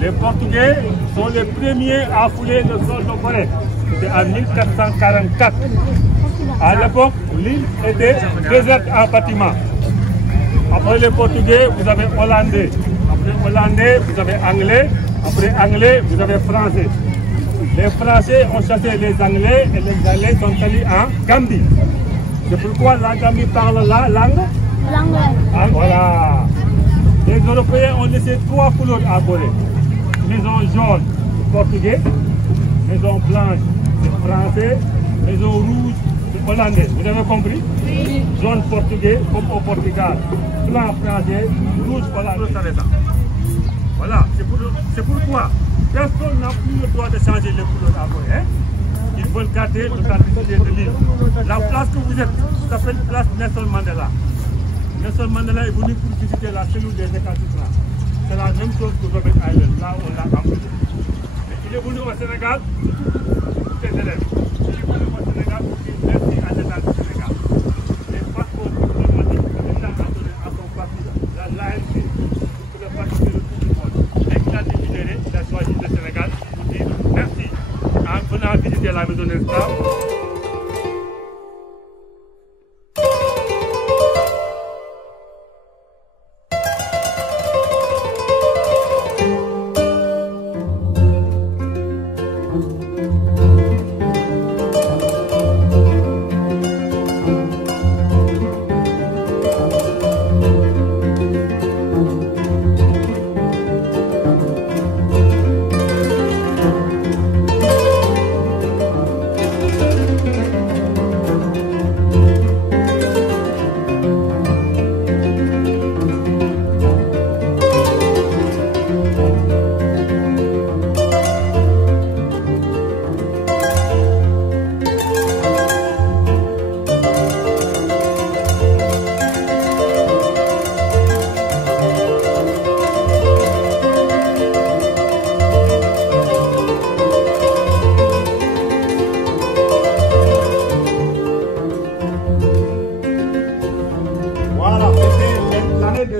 Les Portugais sont les premiers à fouler le sol de Gorée. C'était en 1444. À l'époque, l'île était déserte en bâtiment. Après les Portugais, vous avez Hollandais. Après Hollandais, vous avez Anglais. Après Anglais, vous avez Français. Les Français ont chassé les Anglais et les Anglais sont allés en Gambie. C'est pourquoi la Gambie parle la langue l'anglais. Voilà. Les Européens ont laissé 3 couleurs à Gorée. Maison jaune, portugais. Maison blanche, c'est français. Maison rouge, c'est hollandais. Vous avez compris? Oui. Jaune portugais, comme au Portugal. Blanc français, rouge hollandais. Voilà. C'est pourquoi personne n'a plus le droit de changer les couleurs à Gorée. Hein? Ils veulent garder l'authenticité de l'île. La place que vous êtes s'appelle place Nelson Mandela. Nelson Mandela est venu pour visiter la cellule des récalcitrants. C'est la même chose que Robert Island, là on l'a empêché. Mais il est venu au Sénégal pour ses élèves. Il est venu au Sénégal pour dire merci à l'État du Sénégal. Les passeports diplomatiques que l'État a donné à son parti, l'ANC, pour le parti de tout le monde. Et qu'il a libéré, il a choisi le Sénégal pour dire merci en venant visiter la maison d'esclaves.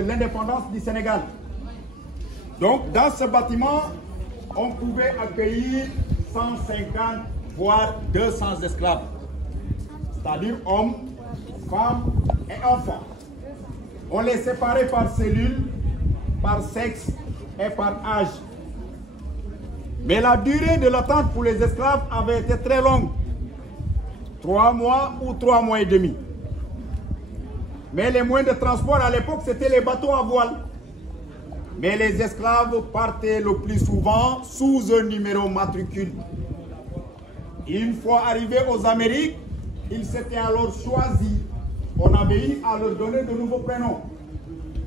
L'indépendance du Sénégal. Donc, dans ce bâtiment, on pouvait accueillir 150 voire 200 esclaves, c'est-à-dire hommes, femmes et enfants. On les séparait par cellules, par sexe et par âge. Mais la durée de l'attente pour les esclaves avait été très longue, 3 mois ou 3 mois et demi. Mais les moyens de transport à l'époque, c'était les bateaux à voile. Mais les esclaves partaient le plus souvent sous un numéro matricule. Une fois arrivés aux Amériques, ils s'étaient alors choisis. On avait eu à leur donner de nouveaux prénoms.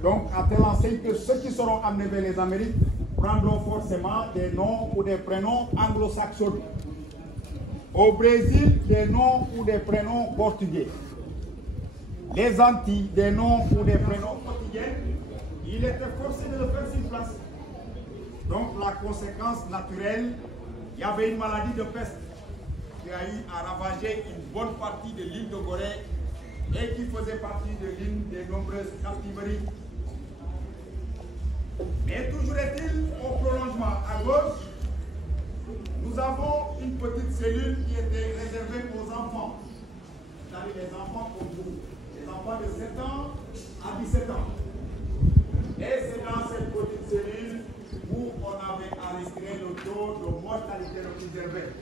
Donc, à telle enseigne que ceux qui seront amenés vers les Amériques prendront forcément des noms ou des prénoms anglo-saxons. Au Brésil, des noms ou des prénoms portugais. Les Antilles, des noms ou des prénoms portugais, il était forcé de le faire sur place. Donc la conséquence naturelle, il y avait une maladie de peste qui a eu à ravager une bonne partie de l'île de Gorée et qui faisait partie de l'une des nombreuses captiveries. Mais toujours est-il, au prolongement à gauche, nous avons une petite cellule qui était réservée aux enfants, c'est-à-dire les enfants comme vous. Les enfants de 7 ans à 17 ans. Et c'est dans cette petite cellule où on avait enregistré le taux de mortalité le plus élevé.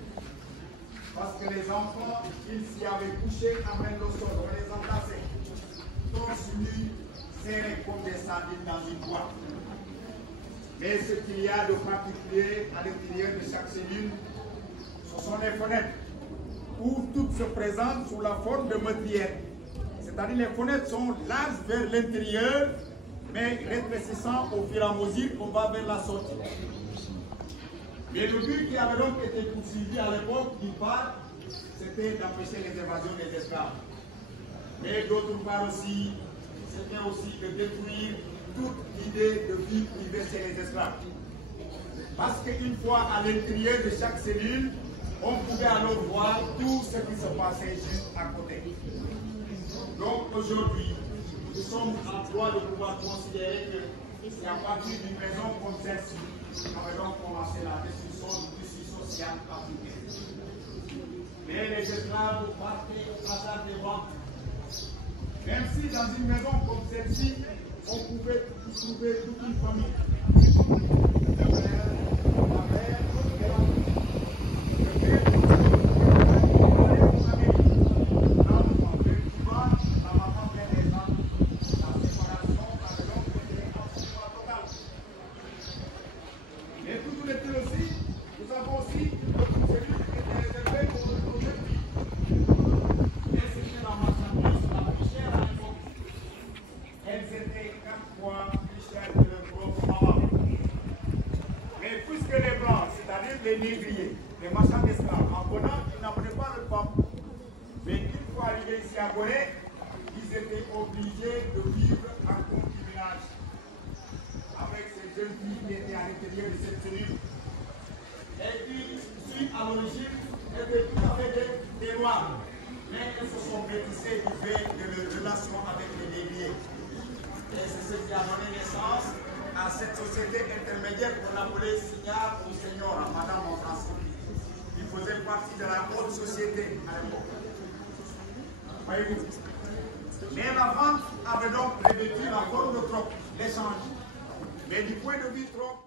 Parce que les enfants, ils s'y avaient couché à main le sol, on les entassait. Torse nus, serrés comme des sardines dans une boîte. Mais ce qu'il y a de particulier à l'intérieur de chaque cellule, ce sont les fenêtres, où toutes se présentent sous la forme de meurtrières. C'est-à-dire les fenêtres sont larges vers l'intérieur, mais rétrécissant au fur et à mesure qu'on va vers la sortie. Mais le but qui avait donc été poursuivi à l'époque, d'une part, c'était d'empêcher les évasions des esclaves. Mais d'autre part aussi, c'était aussi de détruire toute idée de vie privée chez les esclaves. Parce qu'une fois à l'intérieur de chaque cellule, on pouvait alors voir tout ce qui se passait juste à côté. Donc aujourd'hui, nous sommes en droit de pouvoir considérer que c'est à partir d'une maison comme celle-ci qu'avait donc commencé la destruction du tissu social africain. Mais les esclaves partaient au hasard des vents. Même si dans une maison comme celle-ci, on pouvait trouver toute une famille. Le père, la mère, les négriers, les marchands d'esclaves, en venant, ils n'apprenaient pas le peuple. Mais une fois arrivés ici à Gorée, ils étaient obligés de vivre en concubinage avec ces jeunes filles qui étaient à l'intérieur de cette cellule. Et puis, suite à l'origine, étaient tout à fait des noirs. Mais elles se sont métissées du fait de leur relation avec les négriers. Et c'est ce qui a donné naissance à cette société intermédiaire qu'on appelait Signor ou Señora, madame en français. Il faisait partie de la haute société à l'époque. Voyez-vous. Mais la vente avait donc revêtu la forme de troc, l'échange. Mais du point de vue troc,